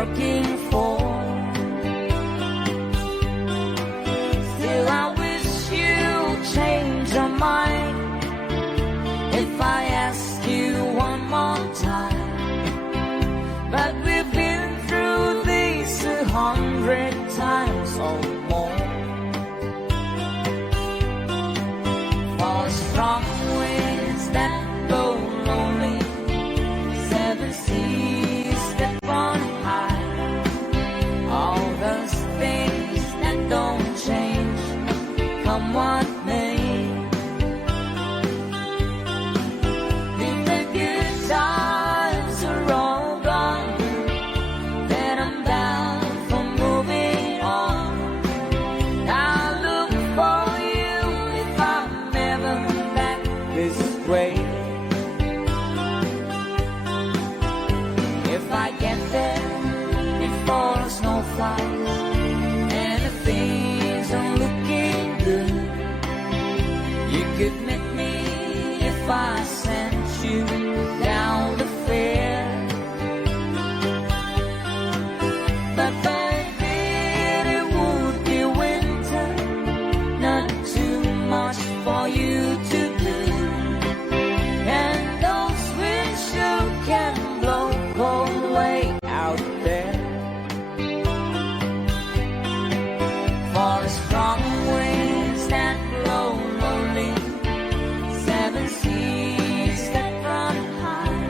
working for. Still I wish you'd change your mind if I ask you one more time. But we've been through this 100 times or more. For strong winds that blow lonely, 7 seas that run high, all those things that don't change, come what may. If the good times are all gone, then I'm bound for moving on. I'll look for you if I'm never back this way. If I get there before the snow flies and the things are looking good, you could meet me if I sent you down the fair. But baby, it would be winter, not too much for you to do, and those winds sure can blow cold way out there. For the strong winds that blow lonely, 7 seas that run high,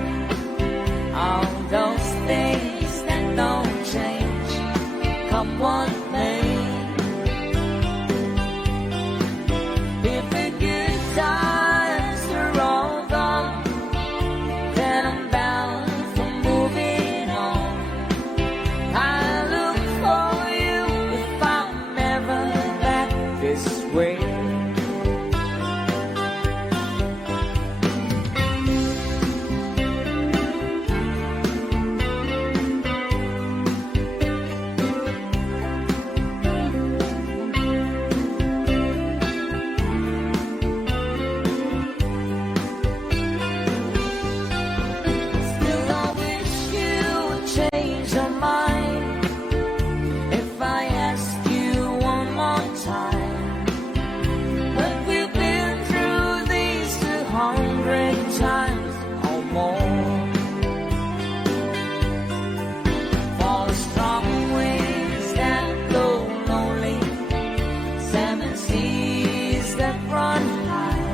all those things that don't change, come what may. If the good times are all gone, then I'm bound for moving on. I look for you if I'm never back this way. Still I wish you'd change your mind if I ask you one more time. But we've been through these 200 times or more. For the strong winds that blow lonely, 7 seas that run high,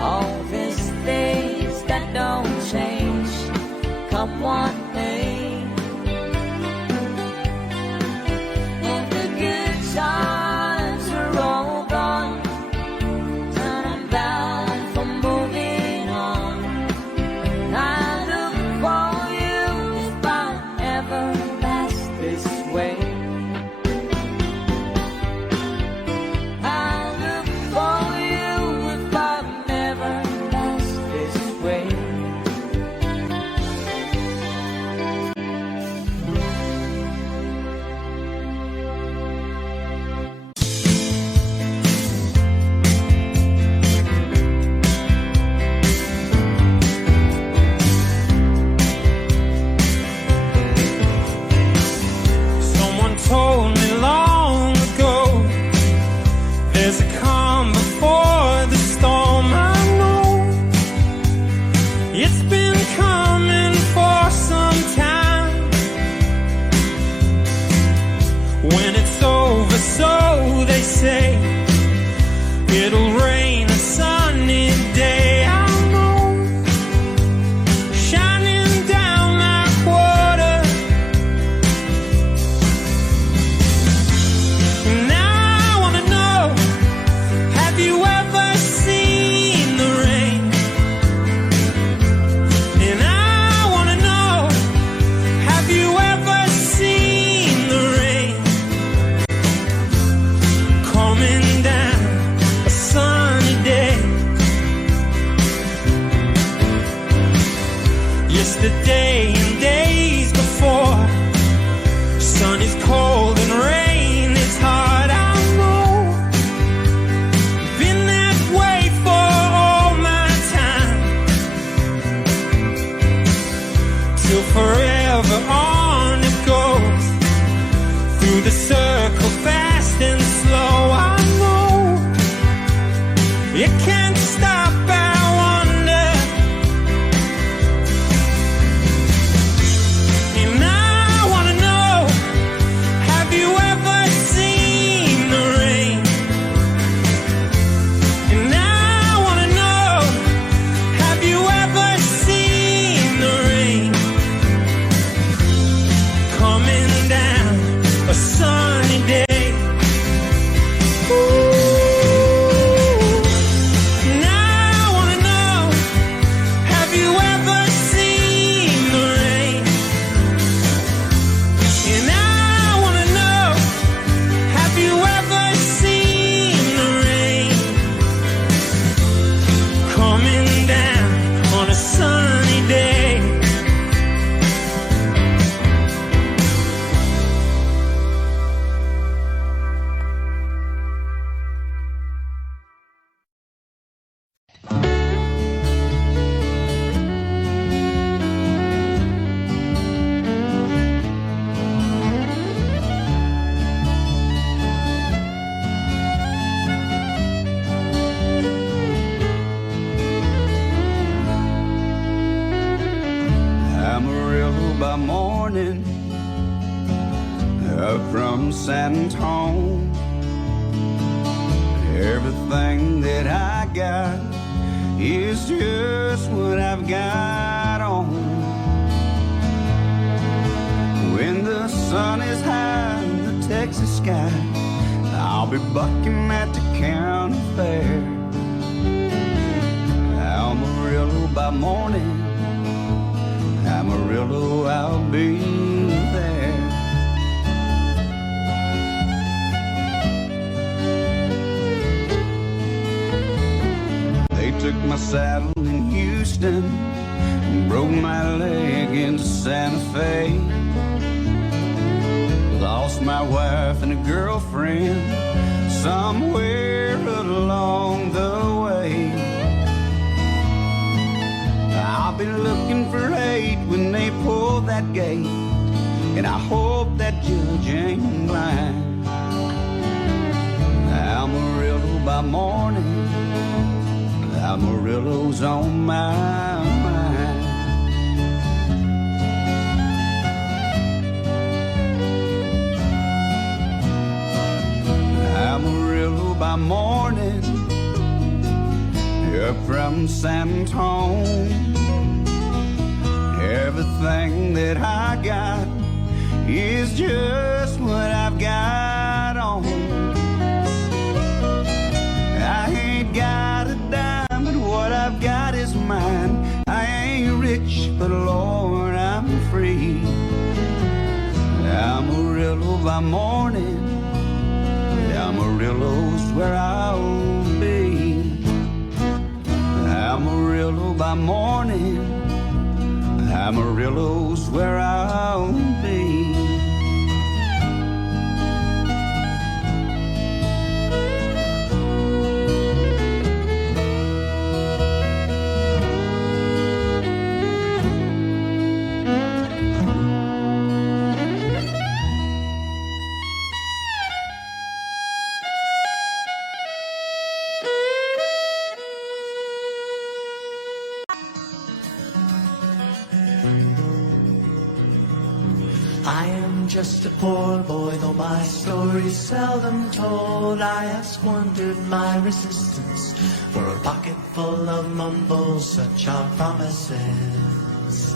all these things that don't change, come what may. If the good times are all gone, then I'm bound for moving on. I look for you if I ever pass this way. I look for you if I never pass this way. Someone told me long ago, there's a calm before the storm. I know it's been coming for some time. When it's over, so they say, it'll rain a sunny day. I know, shining down like water. And I wanna know, have you ever seen the rain? And I wanna know, have you ever seen the rain coming down a sunny day? Yesterday and days before, sun is cold and rain is hard. I know, been that way for all my time, till forever on. morning up from San Antonio. Everything that I got is just what I've got on. When the sun is high in the Texas sky, I'll be bucking at the county fair. Amarillo by morning, Amarillo, I'll be there. They took my saddle in Houston and broke my leg in Santa Fe. Lost my wife and a girlfriend somewhere along the way. I'll be looking for hate when they pull that gate, and I hope that judge ain't blind. Amarillo by morning, Amarillo's on my mind. Amarillo by morning, up from San Antonio. Everything that I got is just what I've got on. I ain't got a dime, but what I've got is mine. I ain't rich, but Lord, I'm free. Amarillo by morning, Amarillo's where I'll be. Amarillo by morning, Amarillo's where I'll be. I am just a poor boy, though my story's seldom told. I have squandered my resistance for a pocket full of mumbles, such are promises.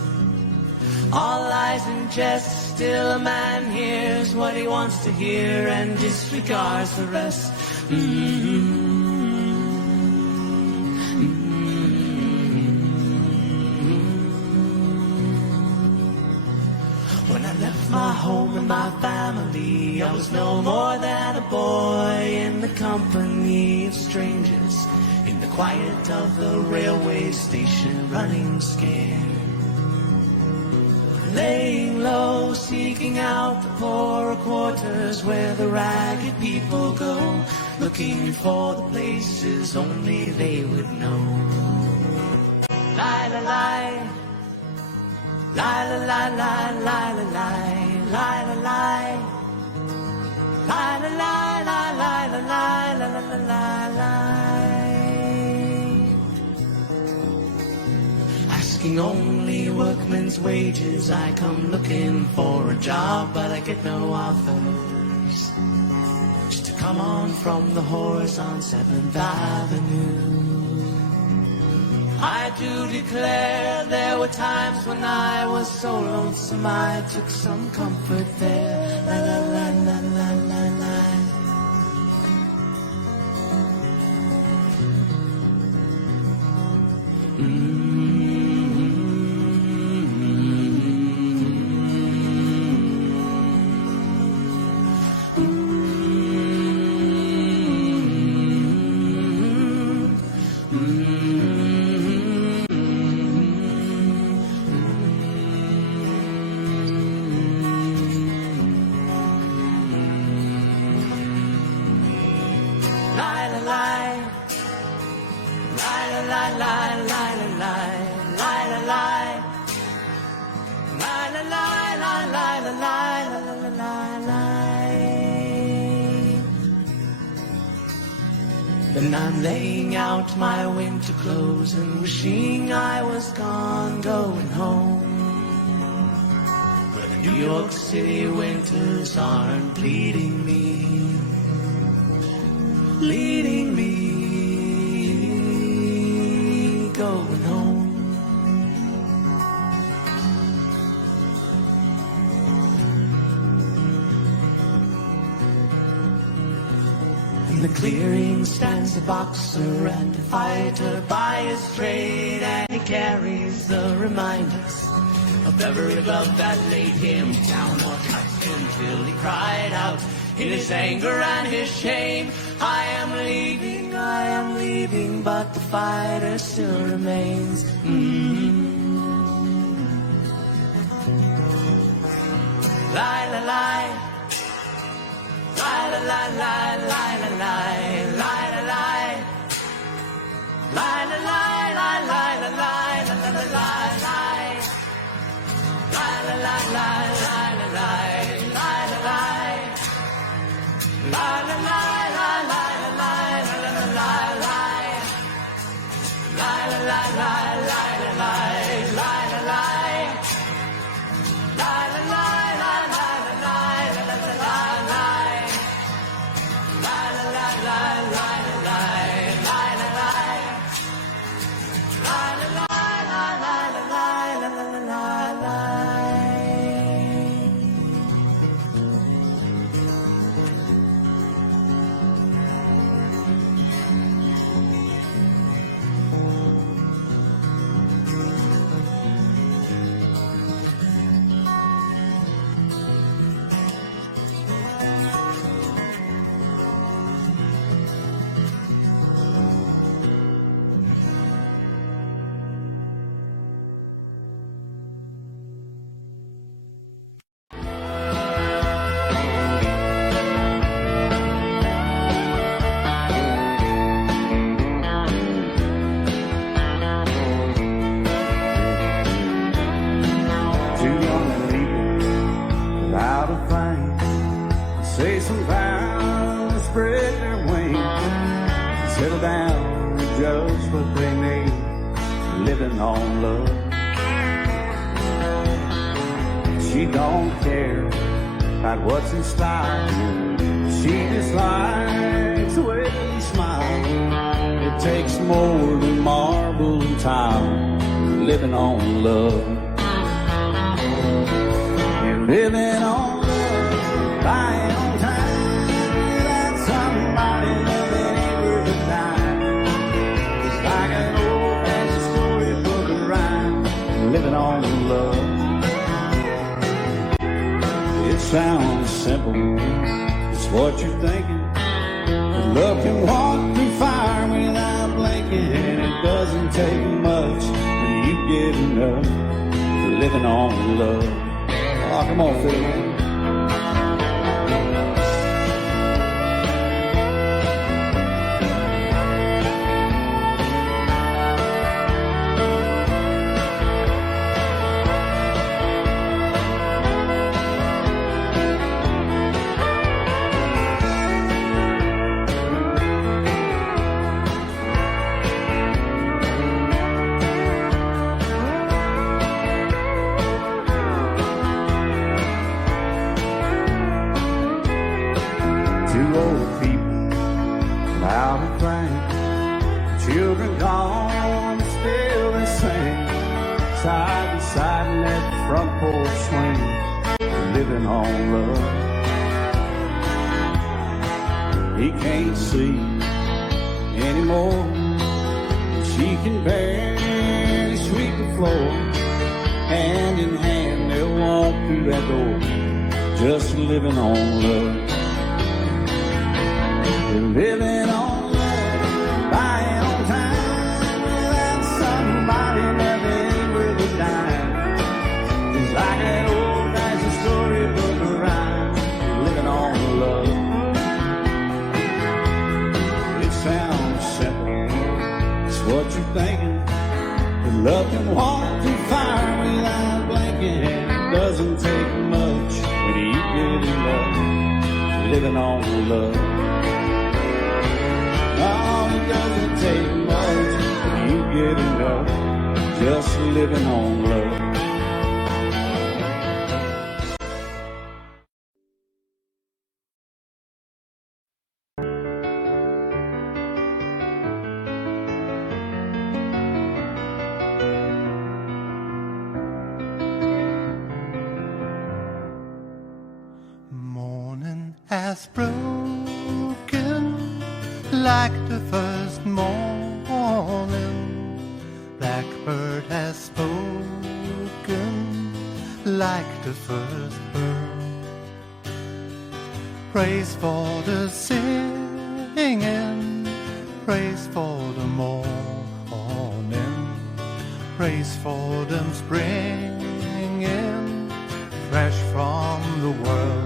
All lies and jest, still a man hears what he wants to hear and disregards the rest. When I left my home and my family, I was no more than a boy in the company of strangers, in the quiet of the railway station, running scared, laying low, seeking out the poorer quarters where the ragged people go, looking for the places only they would know. Lie, lie, lie. Lie, lie, lie, lie, lie, lie, lie, lie, lie. Lie, lie, lie, lie, lie, lie, lie, lie, lie, lie. Asking only workmen's wages, I come looking for a job, but I get no offers. Just to come on from the horse on 7th Avenue. I do declare there were times when I was so lonesome I took some comfort there. La la la la la la la. And I'm laying out my winter clothes and wishing I was gone, going home, where the New York City winters aren't leading me going home. In the clearing stands a boxer and a fighter by his trade, and he carries the reminders of every glove that laid him down or touched him till he cried out in his anger and his shame, I am leaving, but the fighter still remains. La la la, la la la la la la la la la la, la la la la la la la la la la la, la la la la la la la la la la. La la la la la la la la la la la la la la la la la Say some vows to spread their wings, settle down and just what they need, living on love. She don't care about what's in style, she just likes the way you smile. It takes more than marble and tile, living on love. You're living on buying on time without somebody loving ain't worth a dime. It's like an old-fashioned storybook of rhyme, living on love. It sounds simple, it's what you're thinking. But love can walk through fire without blinking, and it doesn't take much when you get enough, living on love. Oh, come on, Phil, man. Two old people loud and frank, children gone, still they sing, side by side in that front porch swing, living on love. He can't see anymore, she can barely sweep the floor. Hand in hand they'll walk through that door, just living on love. Living on love, buying on time without somebody loving worth a dime. It's like an old-fashioned storybook of rhyme, living on love. It sounds simple, it's what you're thinking. But love can walk through fire without blinking, and it doesn't take much when you get in love, living on love. Oh, it doesn't take much when you get enough, just living on love. has broken like the first morning. Blackbird has spoken like the first bird. Praise for the singing, praise for the morning, praise for them springing fresh from the world.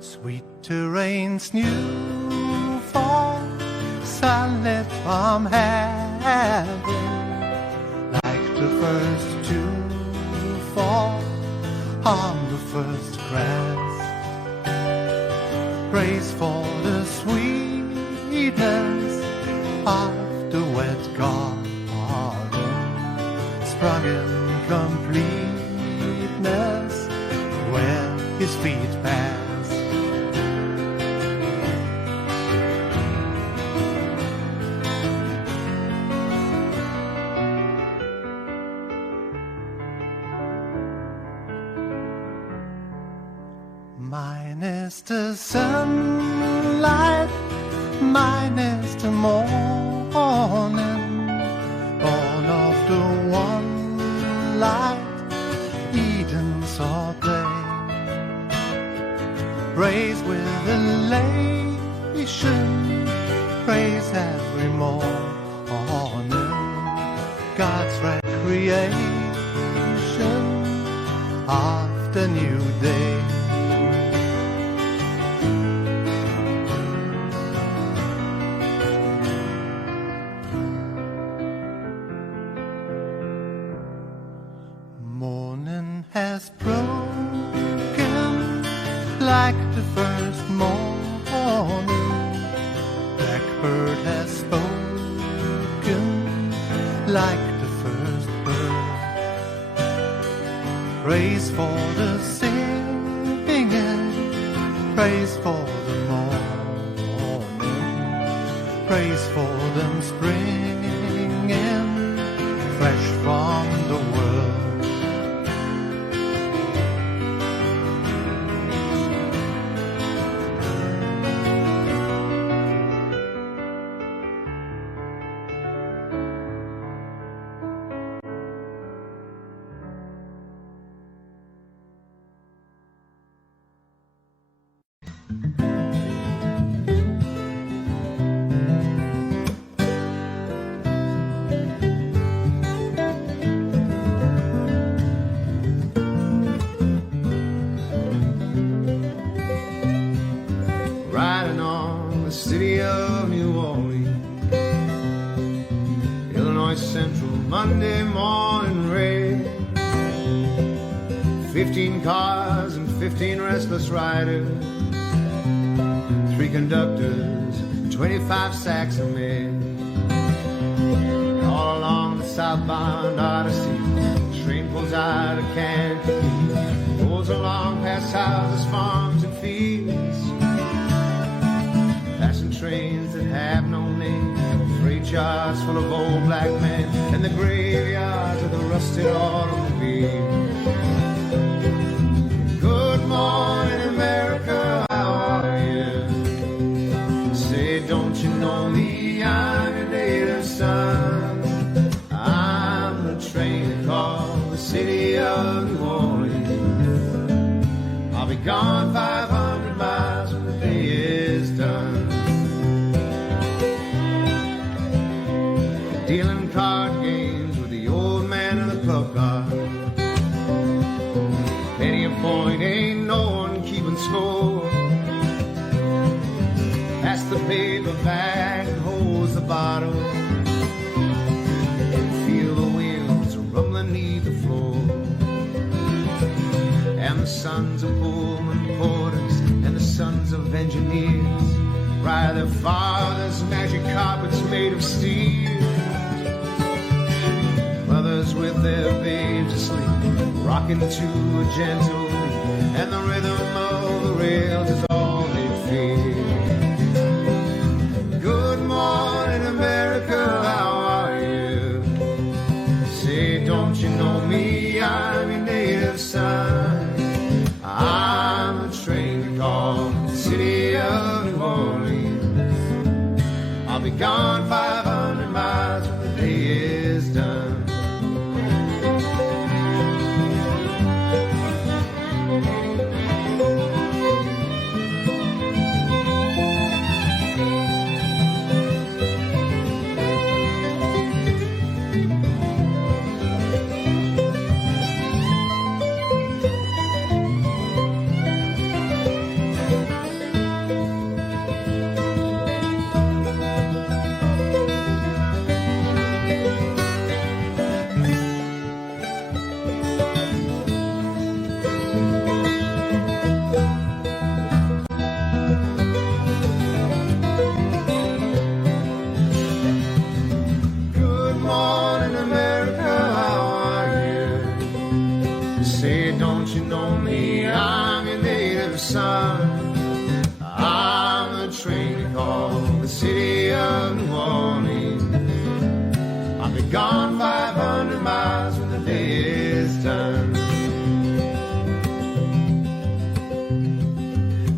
Sweet terrain's new fall, sunlit from heaven, like the first to fall on the first grass. Praise for the sweetness of the wet garden, sprung in completeness where his feet pass. Mine is the sunlight, mine is the morning, born of the one light, Eden saw play. Praise with elation, praise every morning, God's recreation of the new day. Morning has broken like the first morning. Blackbird has spoken like the first bird. Praise for the singing, praise for the morning, praise for them springing fresh from the world. Riding on the city of New Orleans, Illinois Central, Monday morning rain. 15 cars and 15 restless riders, 3 conductors, 25 sacks of men. All along the southbound Odyssey, the train pulls out of Kankakee, rolls along past houses, farms, and fields, passing trains that have no name, freight yards full of old black men, and the graveyards of the rusted automobiles. Good morning, America, how are you? Say, don't you know me? I'm your native son. I'm the train that called the city of New Orleans. I'll be gone 500 miles when the day is done. Dealing card games with the old man in the pub car. Penny a point, ain't no one keeping score. Pass the paper bag and holds the bottle. Feel the wheels rumbling beneath the floor. And the sons of Pullman porters and the sons of engineers ride their fathers' magic carpets made of steel. Mothers with their babes asleep, rocking to a gentle beat, and the rhythm of the rails is all they feel. Good morning, America, how are you? I'll be gone 500 miles when the day is done. Gone 500 miles when the day is done.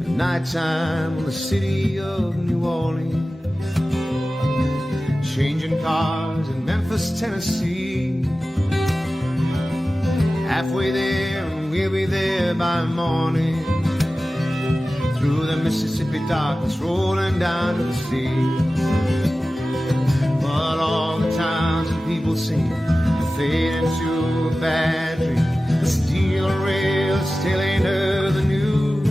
At nighttime on the city of New Orleans, changing cars in Memphis, Tennessee. Halfway there and we'll be there by morning. Through the Mississippi darkness rolling down to the sea. But all the towns and people seem to fade into a bad dream. The steel rail still ain't heard the news.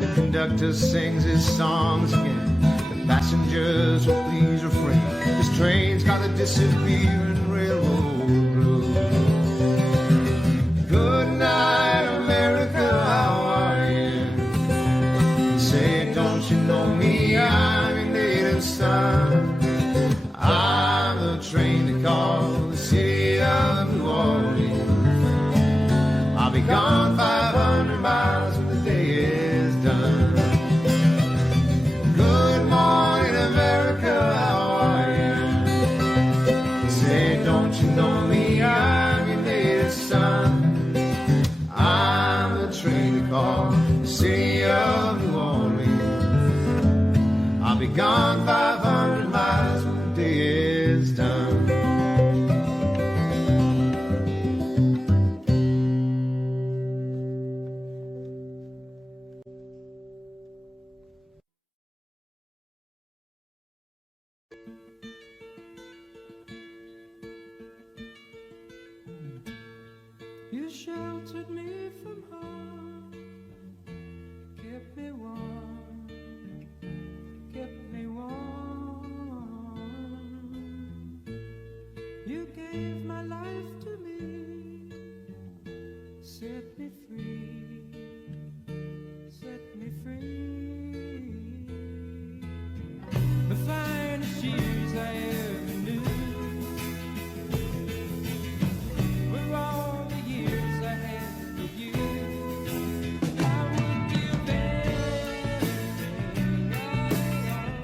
The conductor sings his songs again. The passengers will please refrain. This train's gotta disappear in railroad blues. Good night, America, how are you? Say, don't you know me? I'm your native son. I'm the train to call the city of New Orleans. I'll be gone 500 miles when the day is done. Good morning, America, how are you? Say, don't you know me? I'm your native son. I'm the train to call the city of New Orleans. I'll be gone 500 miles when the day is done. You sheltered me from harm, kept me warm, kept me warm. You gave my life to me, set me free, set me free. The finest years I ever knew were all the years I had with you. I would give everything I own,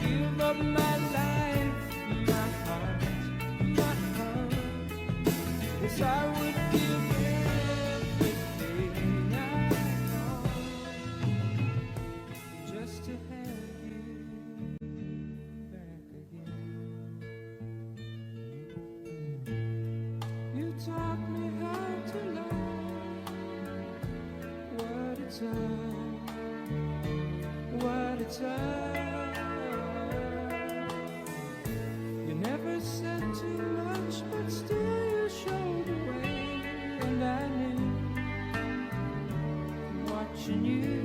give up my life, my heart, my heart. Yes, I would give everything I own just to have you back again. You taught me how to love, what it's all, what it's all. You never said too much, but still you showed the way, and I knew, watching you,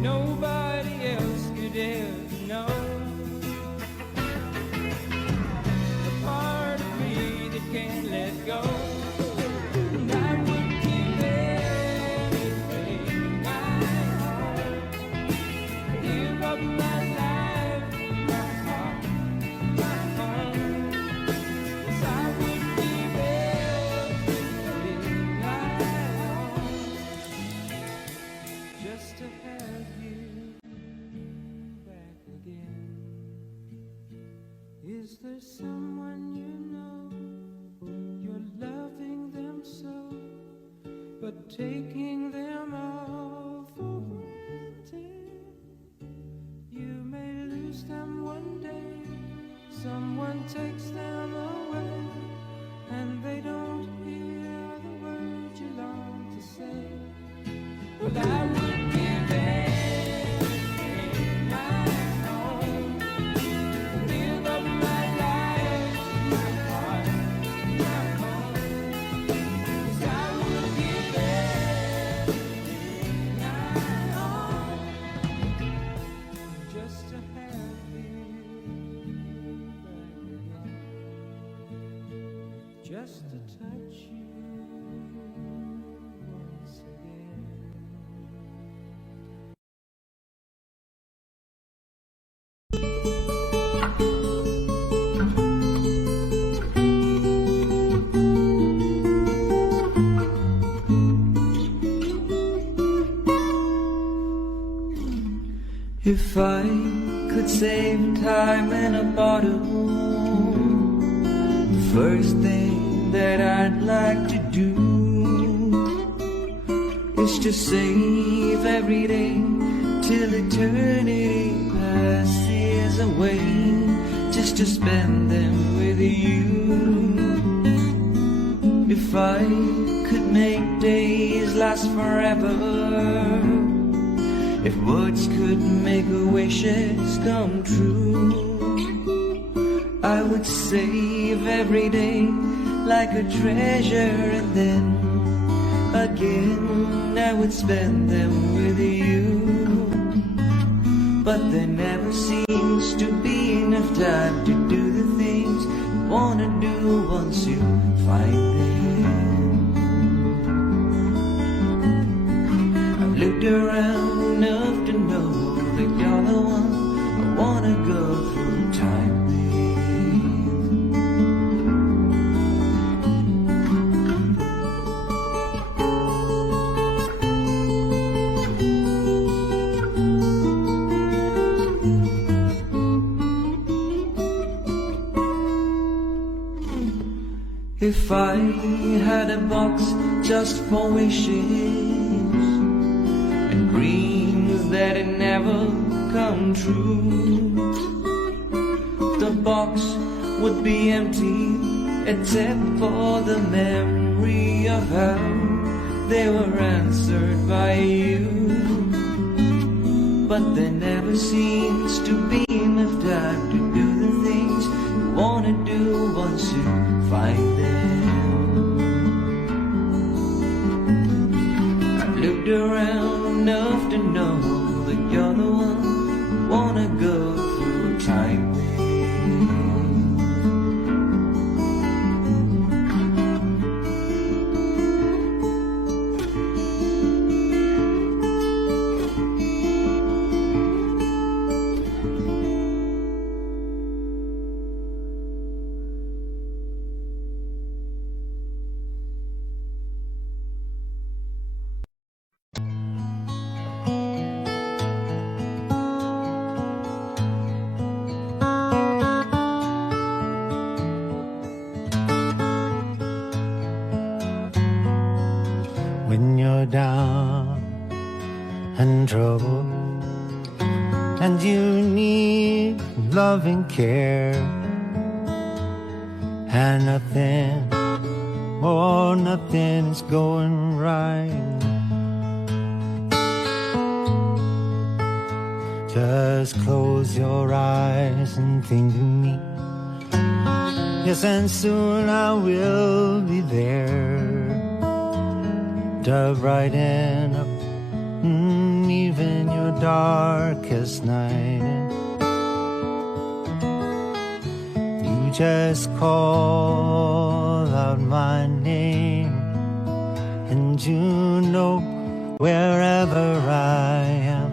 nobody else could ever know the part of me that can't let go. And I would give everything I own, give up my life, my heart, my home. Yes, I would give everything I own just to have you back again. Is there someone you know, you're loving them so, but taking them all for granted? someone takes them away, and they don't hear the words you long to say. But I would give everything I own, live up my life, my heart, my home. 'Cause I would give everything I own just to have you back again, just to touch you once again. If I could save time in a bottle, the first thing that I'd like to do is to save every day till eternity passes away, just to spend them with you. If I could make days last forever, if words could make wishes come true, I would save every day like a treasure, and then again I would spend them with you. But there never seems to be enough time to do the things you wanna do once you find them. I've looked around enough to know that you're the one I wanna go through time with. If I had a box just for wishes and dreams that had never come true, the box would be empty except for the memory of how they were answered by you. But there never seems to be enough time to do the things you wanna do once you find them. I've looked around enough to know that you're the one I wanna go through time with. When you're down and trouble and you need love and care, and nothing, oh nothing is going right, just close your eyes and think of me. Yes, and soon I will be there to brighten up even your darkest night. You just call out my name, and you know wherever I am,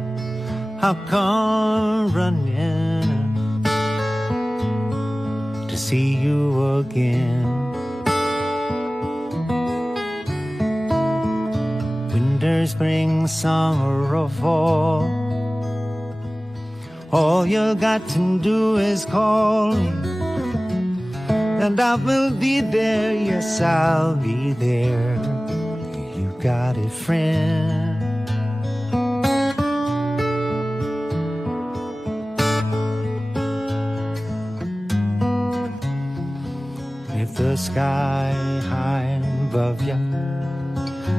I'll come running to see you again. Winter, spring, summer, or fall, all you got to do is call me, and I will be there, yes, I'll be there. You got it, friend. sky high above you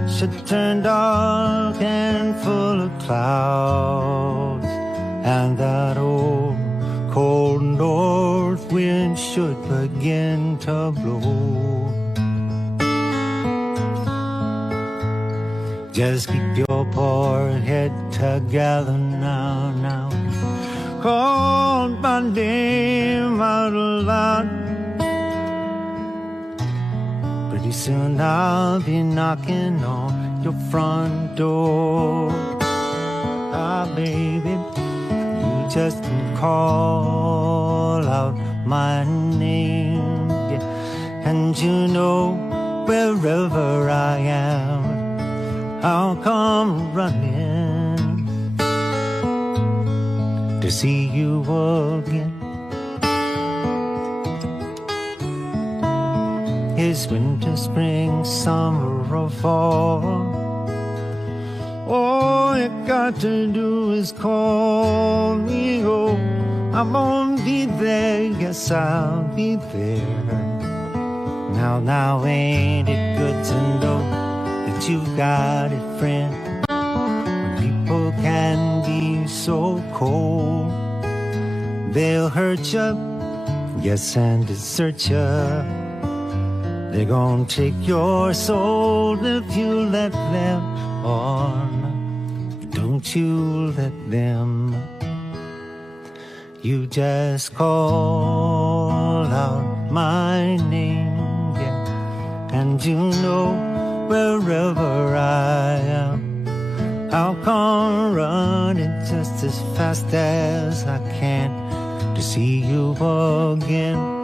should turn dark and full of clouds, and that old cold north wind should begin to blow. Just keep your poor head together now, now. Call my name out loud. Pretty soon I'll be knocking on your front door. Ah, baby, you just call out my name, yeah. And you know wherever I am, I'll come running to see you again. It's winter, spring, summer, or fall. All you got to do is call me. Oh, I'm gonna be there, yes, I'll be there. Now, ain't it good to know that you've got a friend? People can be so cold. They'll hurt you, yes, and desert you. They're gonna take your soul if you let them on. Don't you let them. You just call out my name, yeah. And you know wherever I am, I'll come running just as fast as I can to see you again.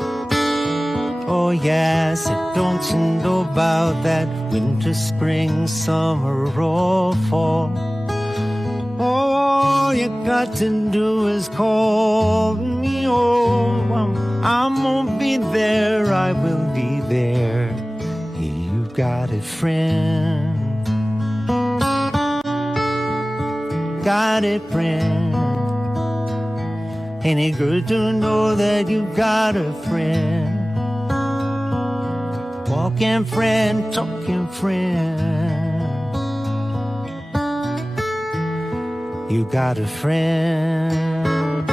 Oh yes, don't you know about that winter, spring, summer, or fall? All you got to do is call me. Oh, I'm gonna be there, I will be there. You got a friend, got a friend. Ain't it good to know that you got a friend? Walking friend, talking friend. You got a friend.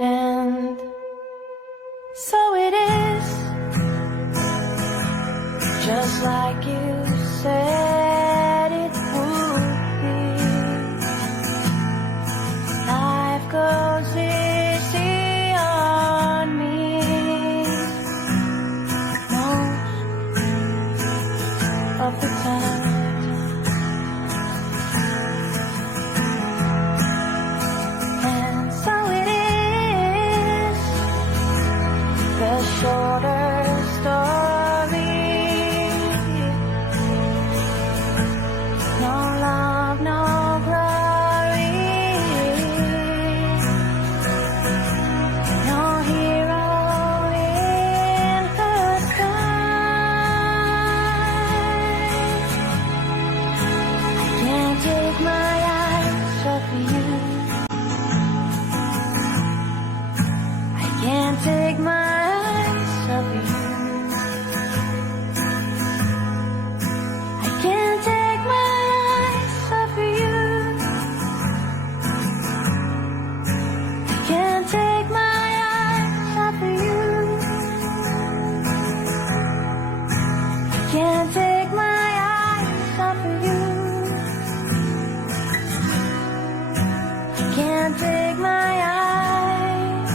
And so it is, just like you said it would be. Life goes easy on me most of the time. And so it is, the shorter story. No love, no glory, no hero in the sky. I can't take my eyes off of you. I can't take my eyes off of you. I can't take my eyes off of you. I can't take my eyes off of you. I can't take my eyes off of you. I can't take my eyes.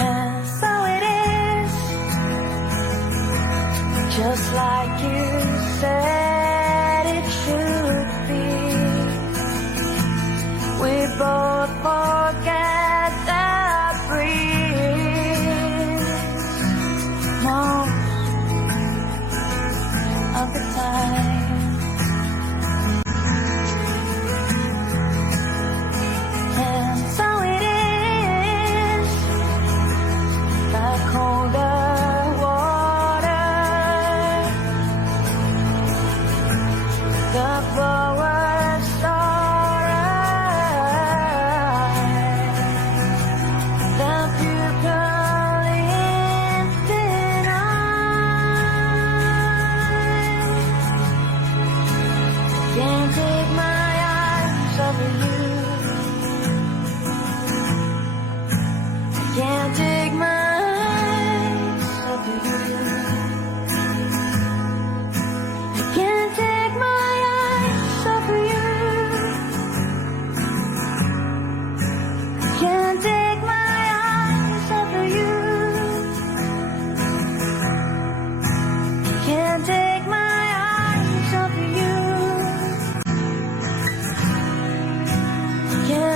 And so it is, just like you said it should be. We both forget the breeze most of the time. And so it is, the colder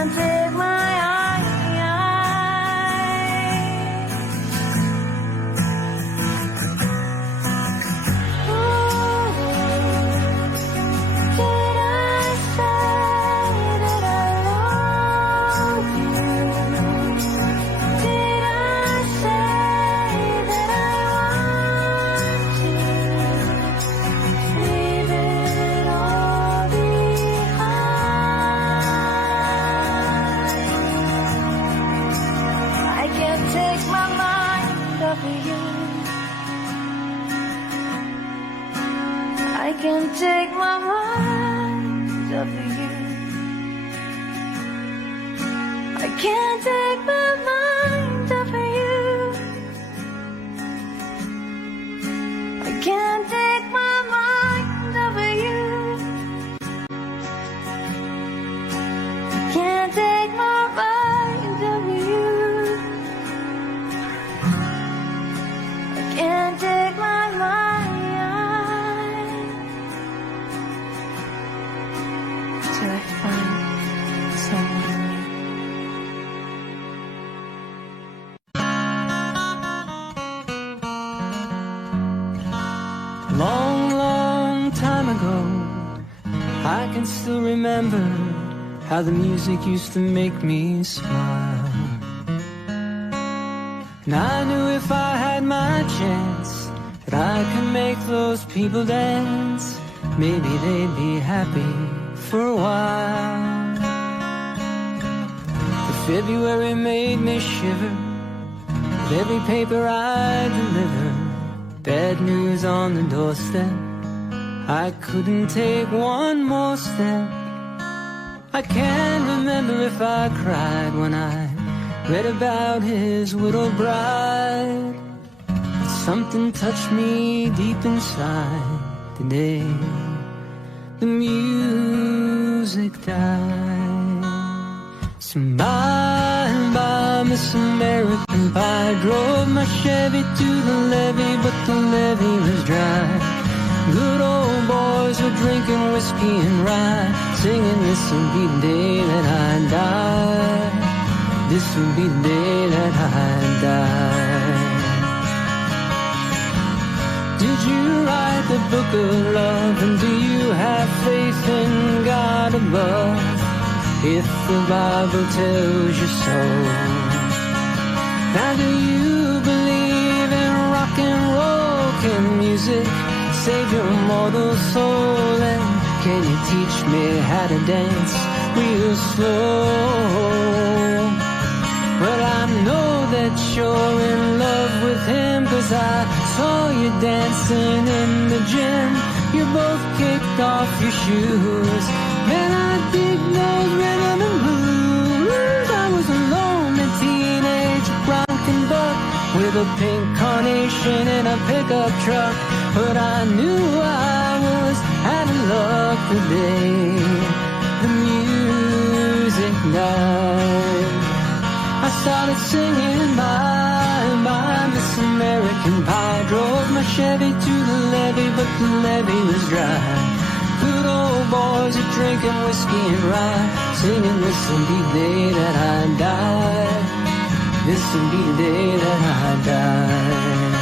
can't take my eyes. Ooh, did I say that I love you? Did I say that I want to leave it all behind? I can't take my mind off of you. I can't take my mind off of you. I can't take my mind off of you. I can't take my mind off of you. I can't take my mind off of you. I can't take my mind till I find someone new. Long, long time ago, I can still remember how the music used to make me smile. And I knew if I had my chance that I could make those people dance. Maybe they'd be happy for a while. The February made me shiver with every paper I delivered. Bad news on the doorstep. I couldn't take one more step. I can't remember if I cried when I read about his widowed bride. But something touched me deep inside the day the music died. So bye, Miss American Pie. Drove my Chevy to the levee, but the levee was dry. Good old boys were drinking whiskey and rye, singing this will be the day that I die. This will be the day that I die. Did you write the book of love, and do you have faith in God above? If the Bible tells you so. Now do you believe in rock and roll? Can music save your mortal soul? And can you teach me how to dance real slow? Well, I know that you're in love with him, 'cause I saw you dancing in the gym. You both kicked off your shoes. Man, I dig those rhythm and blues. I was a lonely teenage bronco buck with a pink carnation in a pickup truck. But I knew I was out of luck the day the music died. I started singing bye, Miss American Pie. Drove my Chevy to the levee, but the levee was dry. Good old boys are drinking whiskey and rye, singing this will be the day that I die. This will be the day that I die.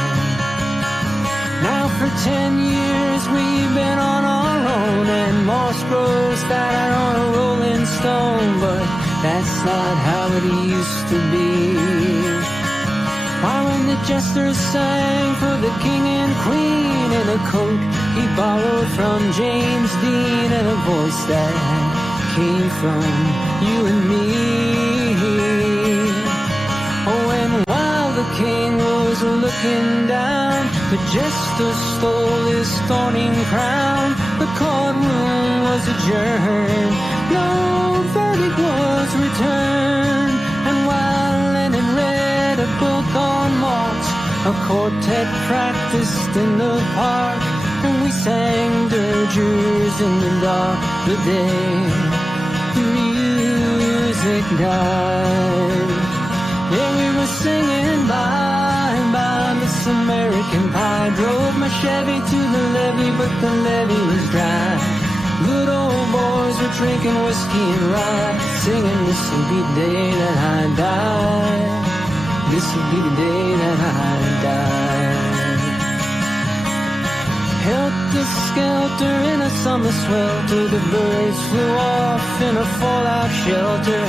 Now for 10 years we've been on our own, and moss grows fatter on a rolling stone. But that's not how it used to be. Why, when the jesters sang for the king and queen in a coat he borrowed from James Dean, and a voice that came from you and me. Oh, and while the king was looking down, the jester stole his thorny crown. The courtroom was adjourned, no verdict was returned. And while Lennon read a book on Marx, a quartet practiced in the park, and we sang dirges in the dark the day the music died. Yeah, we were singing bye, Miss American Pie. Drove my Chevy to the levee, but the levee was dry. Good old boys were drinking whiskey and rye, singing this will be the day that I die. This will be the day that I die. Helter-skelter in a summer swelter, the birds flew off in a fallout shelter,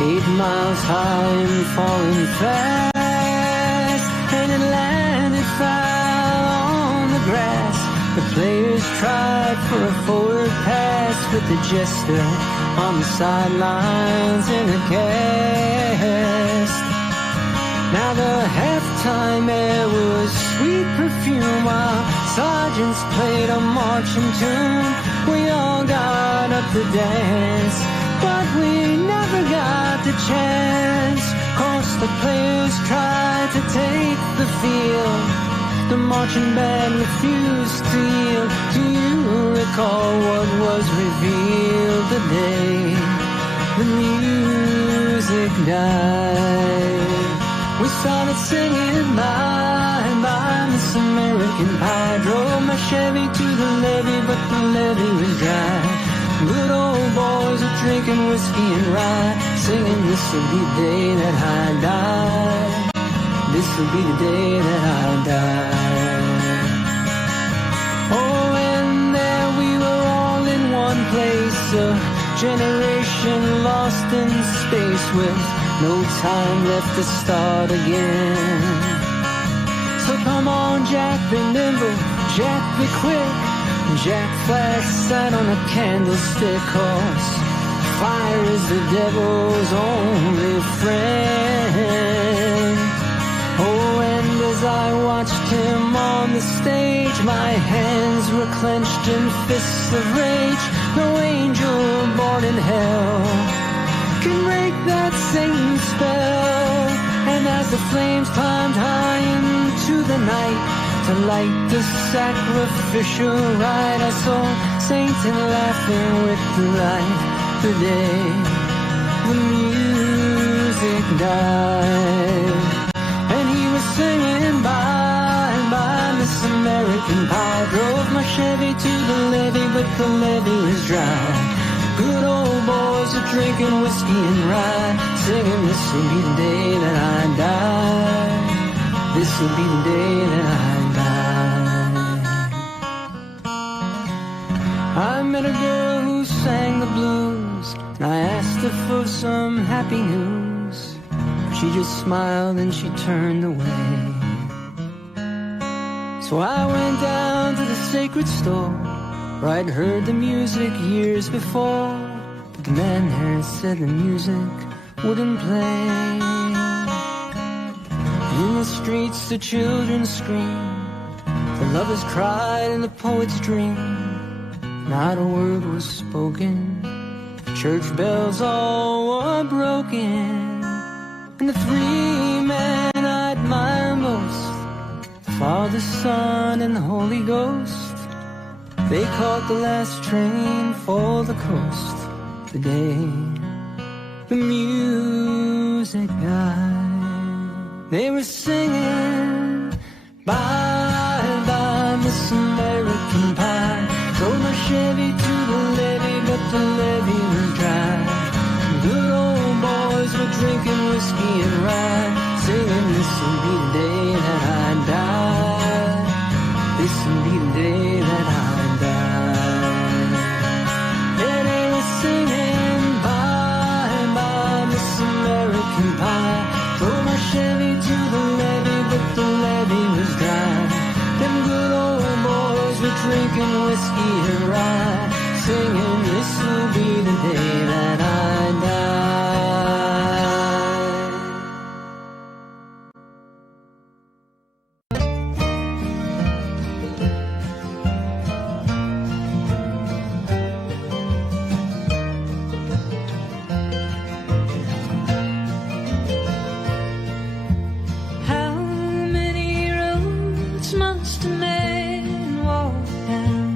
8 miles high and falling fast, and it landed foul on the grass. The players tried for a forward pass, but the jester on the sidelines in a cast. Now the halftime air was sweet perfume while sergeants played a marching tune. We all got up to dance, but we never got the chance, 'cause the players tried to take the field. The marching band refused to yield. Do you recall what was revealed the day the music died? We started singing bye, bye, Miss American Pie. Drove my Chevy to the levee, but the levee was dry. Good old boys are drinking whiskey and rye, singing this will be the day that I die. This will be the day that I die. Oh, and there we were all in one place, a generation lost in space with no time left to start again. So come on, Jack, be nimble, Jack, be quick. Jack Flash sat on a candlestick, 'cause fire is the devil's only friend. Oh, and as I watched him on the stage, my hands were clenched in fists of rage. No angel born in hell can break that same spell. And as the flames climbed high into the night to light the sacrificial rite, I saw Satan laughing with delight the day the music died. And he was singing bye, bye, Miss American Pie. Drove my Chevy to the levee, but the levee was dry. Good old boys are drinking whiskey and rye, singing this will be the day that I die. This will be the day that I die. I met a girl who sang the blues, and I asked her for some happy news. She just smiled and she turned away. So I went down to the sacred store where I'd heard the music years before, but the man there said the music wouldn't play. In the streets the children screamed, the lovers cried and the poets dreamed. Not a word was spoken, the church bells all were broken. And the 3 men I admire most, the Father, Son, and the Holy Ghost, they caught the last train for the coast the day the music died. They were singing bye, bye, Miss American Pie. Drove my Chevy to the levee, but the levee was dry. Good old boys were drinking whiskey and rye, singing this will be the day that I die. This will be the day that I die. And they were singing bye, bye, Miss American Pie. Drove my Chevy to the levee, but the levee was dry. Them good old boys were drinking whiskey and rye, singing this will be the day that I die. How many roads must a man walk down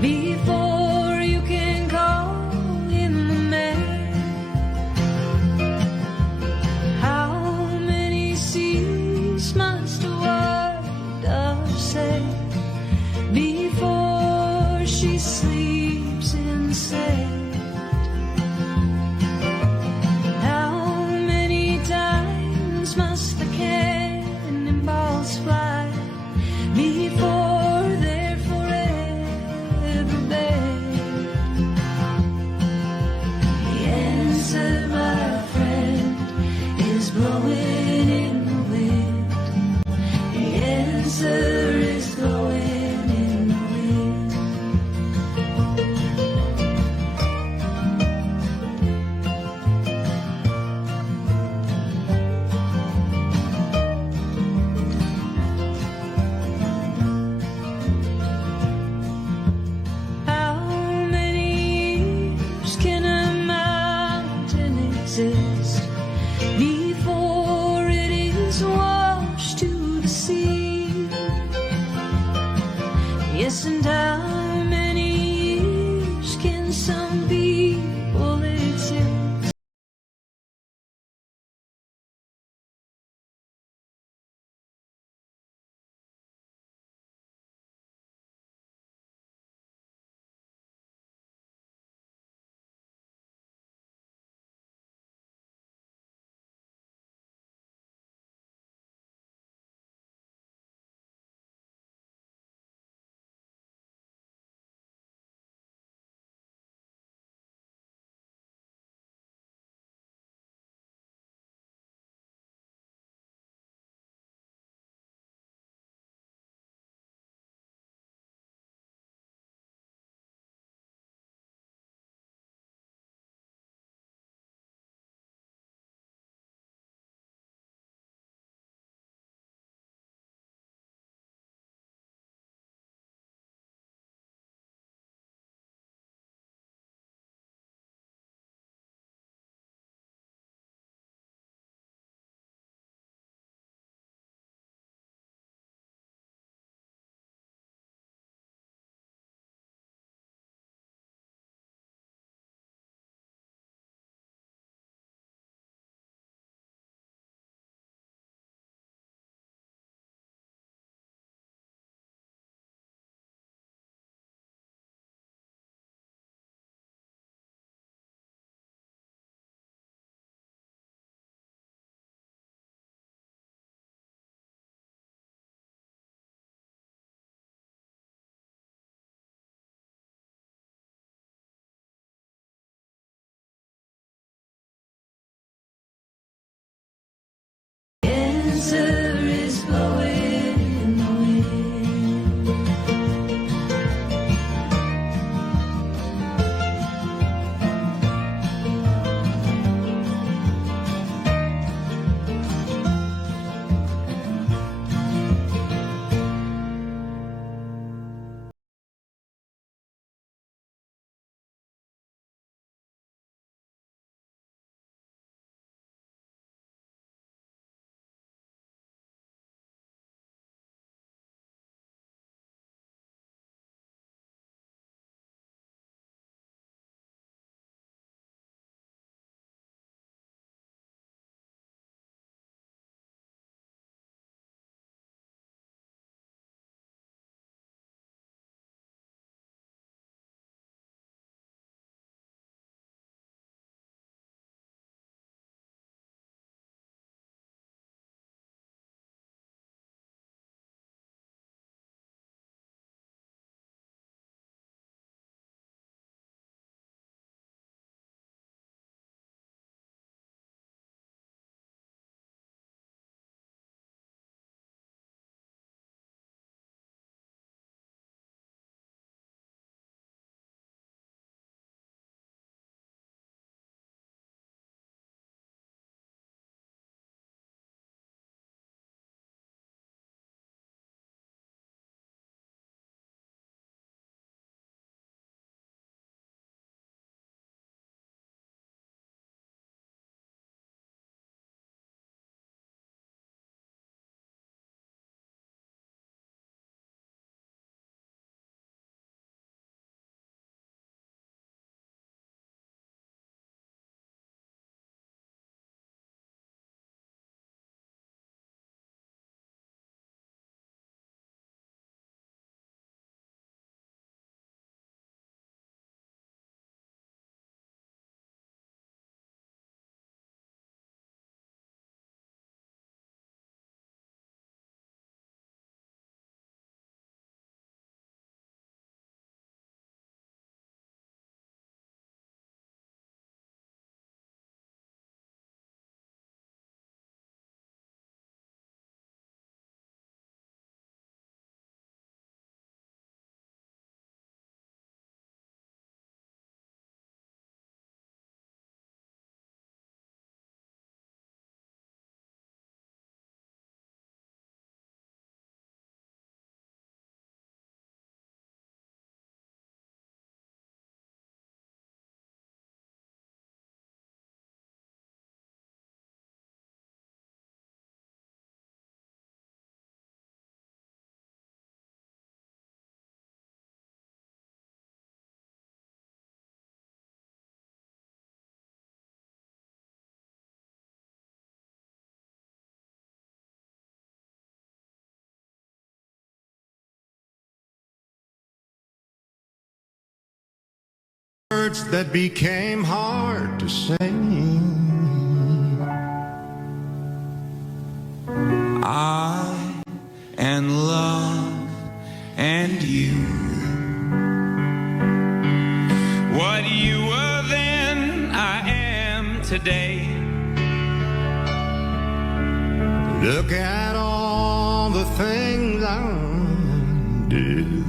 before you can call words that became hard to say. I and love and you. What you were then, I am today. Look at all the things I do.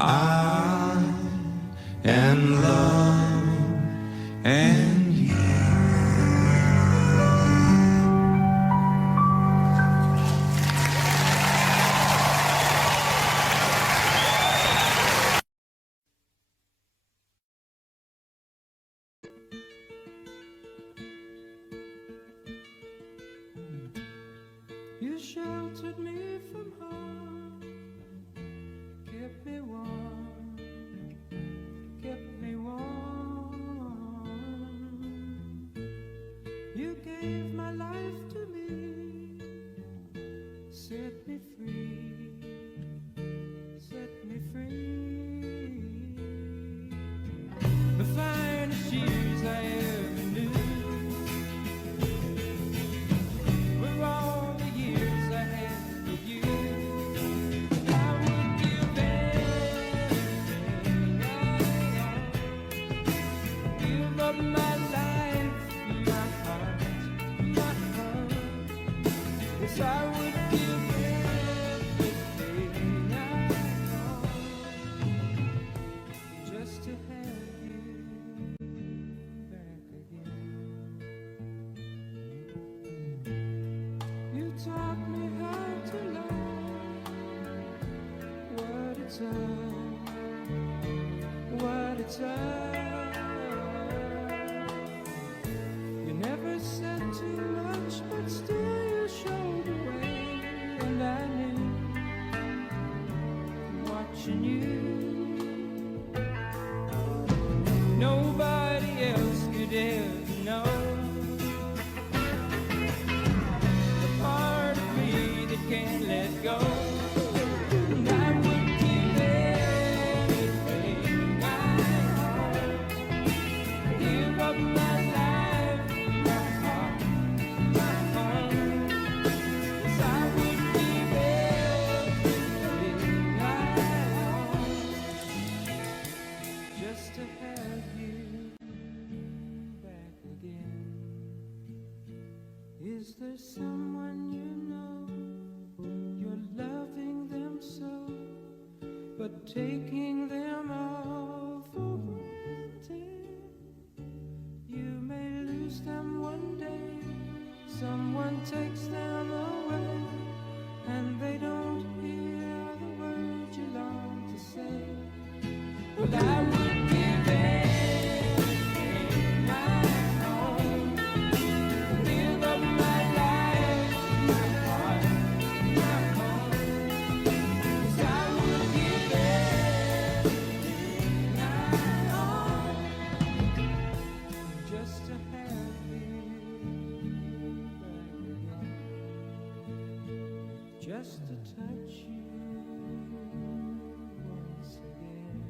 I and love and you. You sheltered me from harm, kept me warm, kept me warm. You gave my life to me, set me free, set me free. The finest years I ever knew were all the years I had with you. I would give everything I own, give up my life, my heart, my heart. Yes, I would give everything I own just to have you back again. You taught me how to love, what it's all, what it's all. You never said too much, but still you showed the way, and I knew, watching you, nobody else could ever know the part of me that can't let go. And I would give everything I own, give up my life, my heart, my home. Yes, I would give everything I own just to have you back again. Is there someone you know, you're loving them so, but taking them all for granted? You may lose them one day, someone takes them away, and they don't hear the words you long to say. Well, I would give everything I own, give up my life, my heart, my home. Yes, I would give everything I own just to have you back again, just to touch you once again.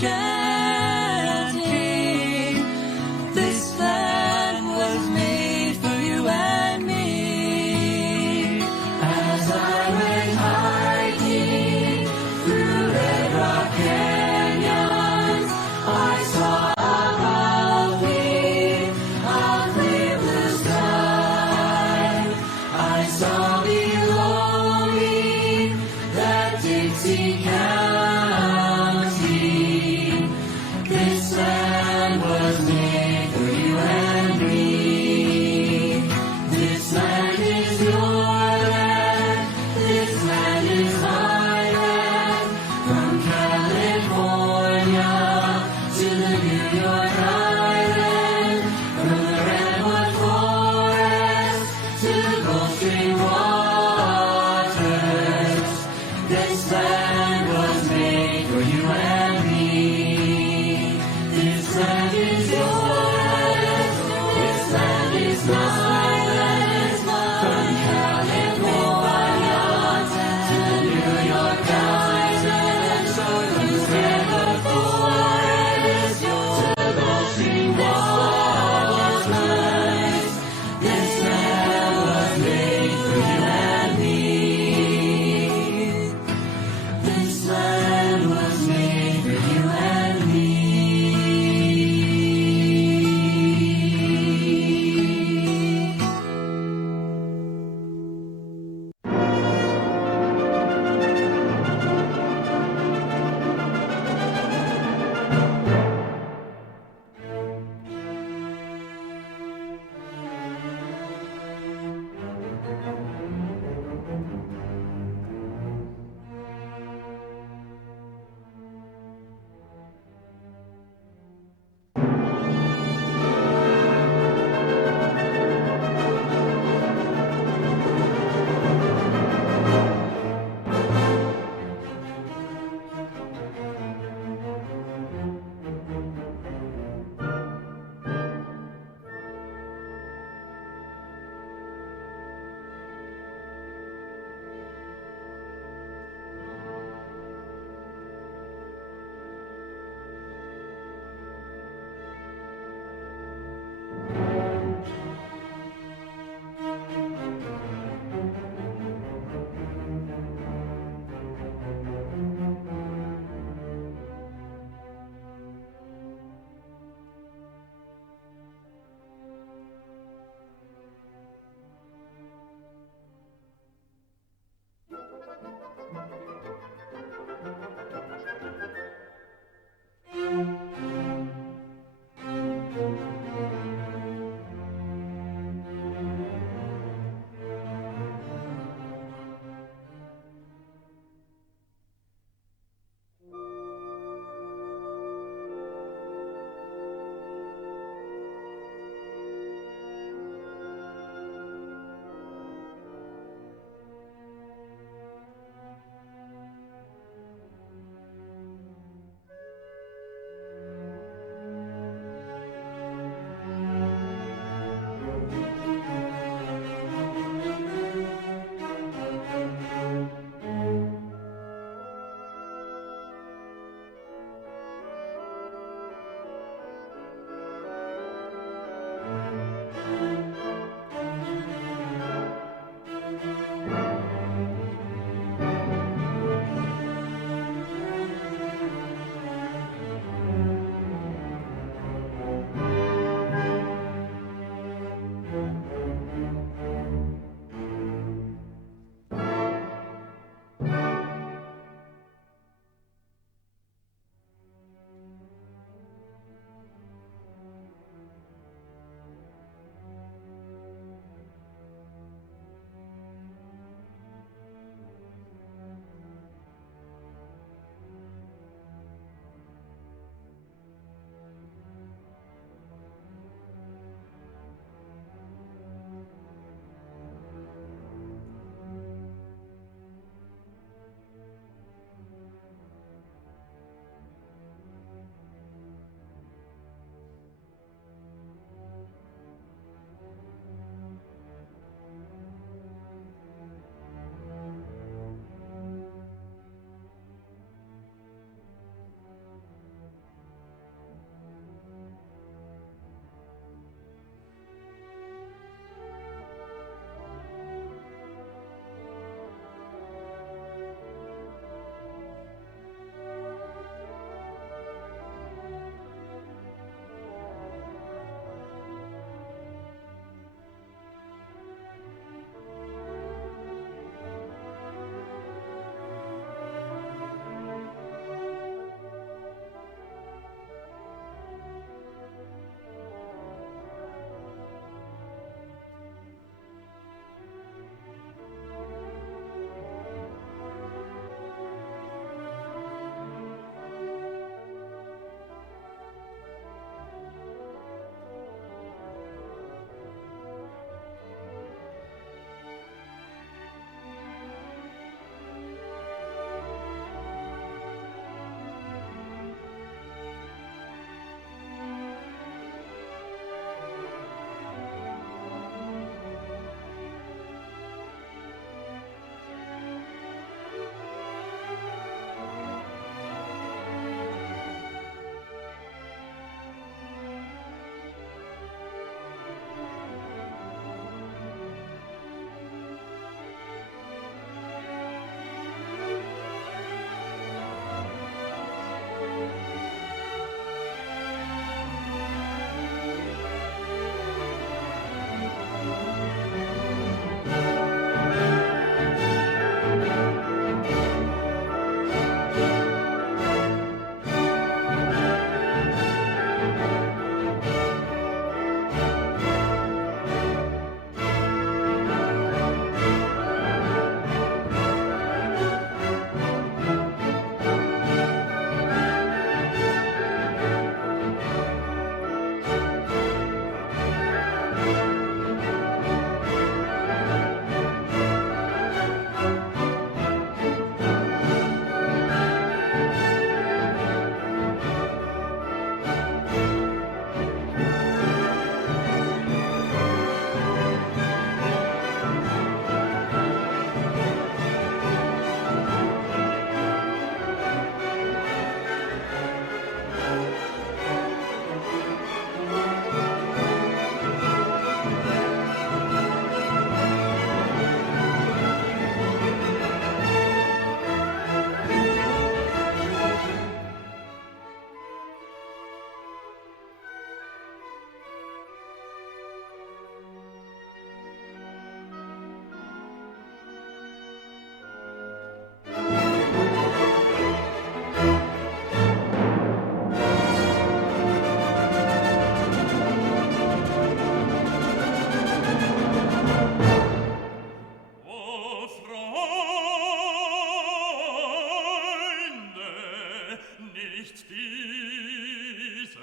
chanting. This land was made for you and me. As I went hiking through Red Rock Canyons, I saw above me a clear blue sky. I saw below me that Dixie County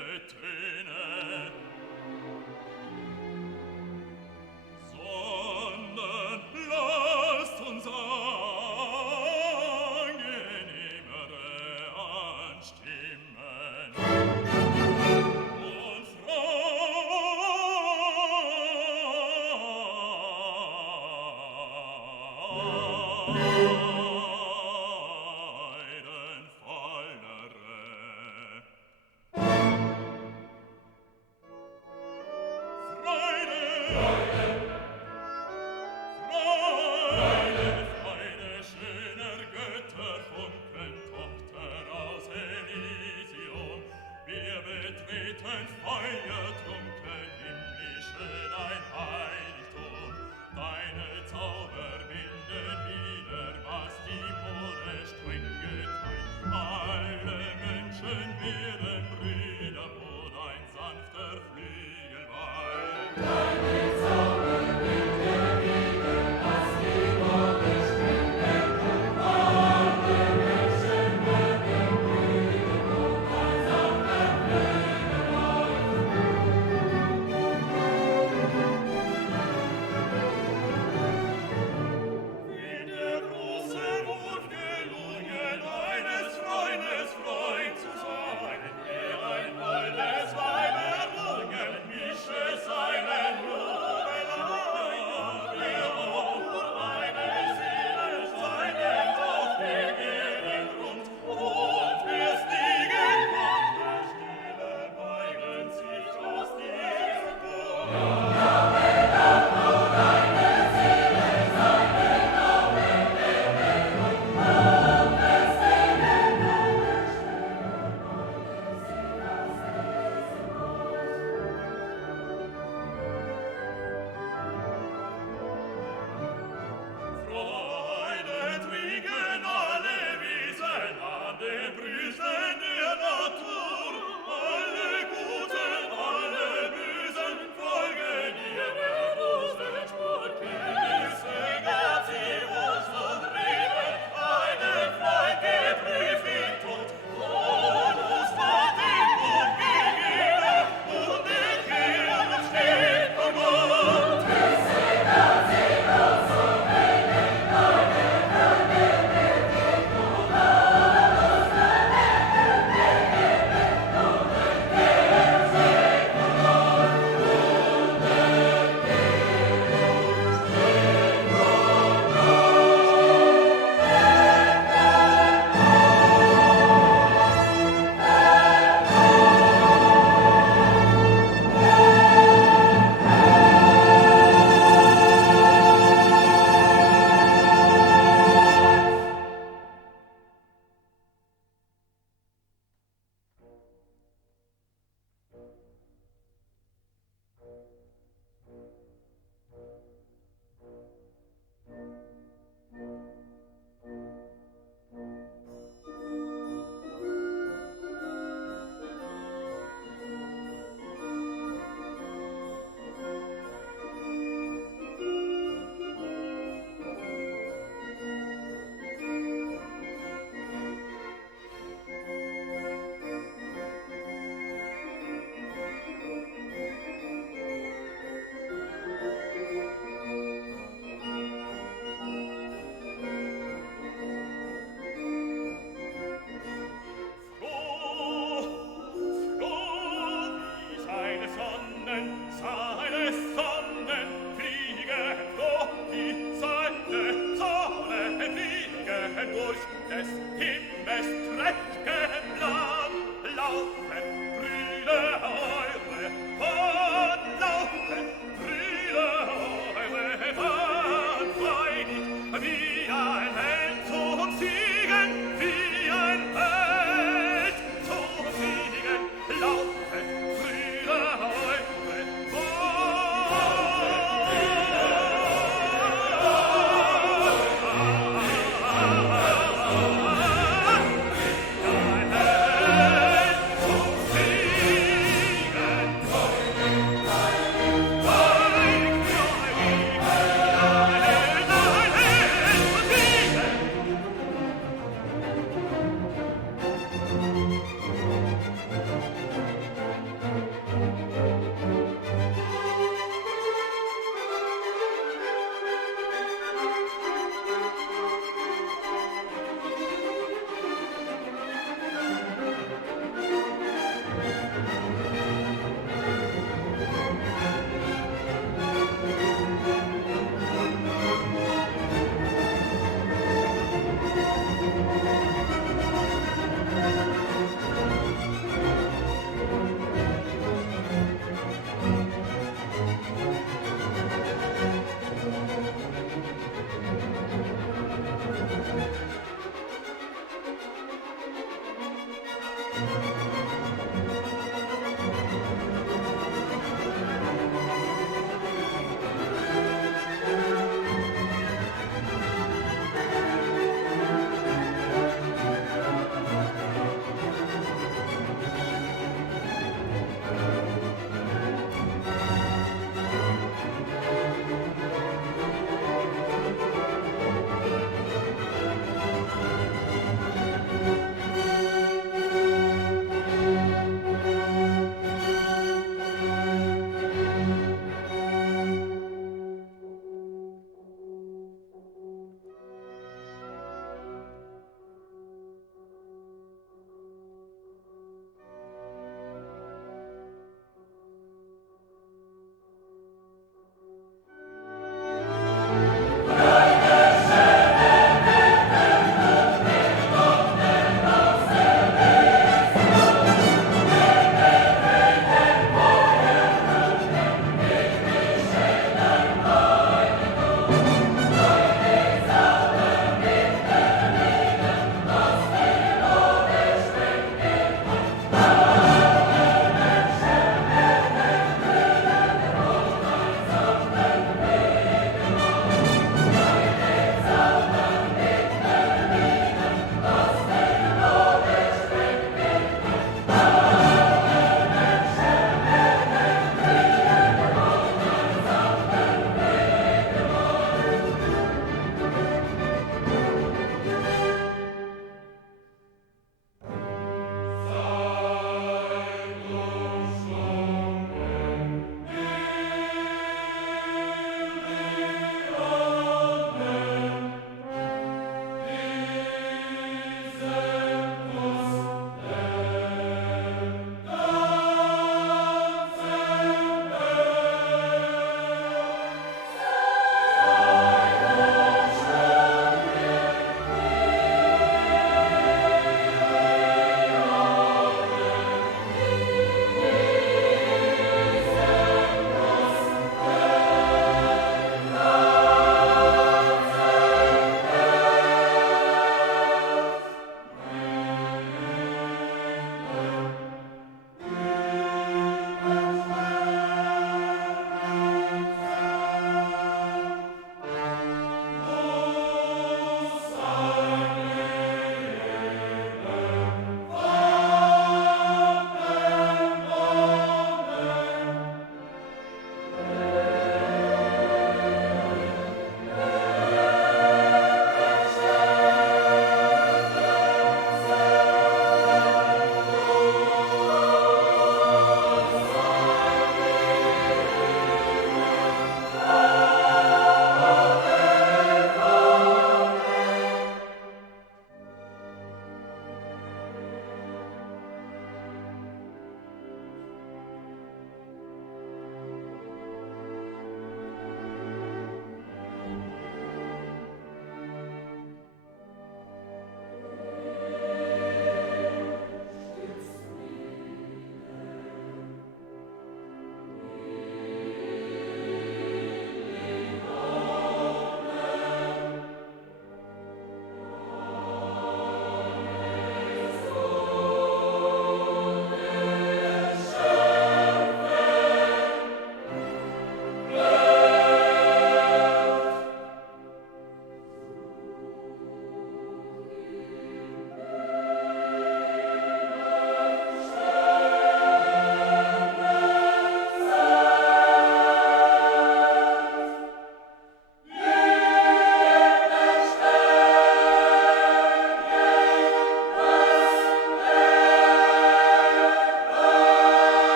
Töne, sondern lasst uns angenehmere anstimmen und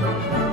Thank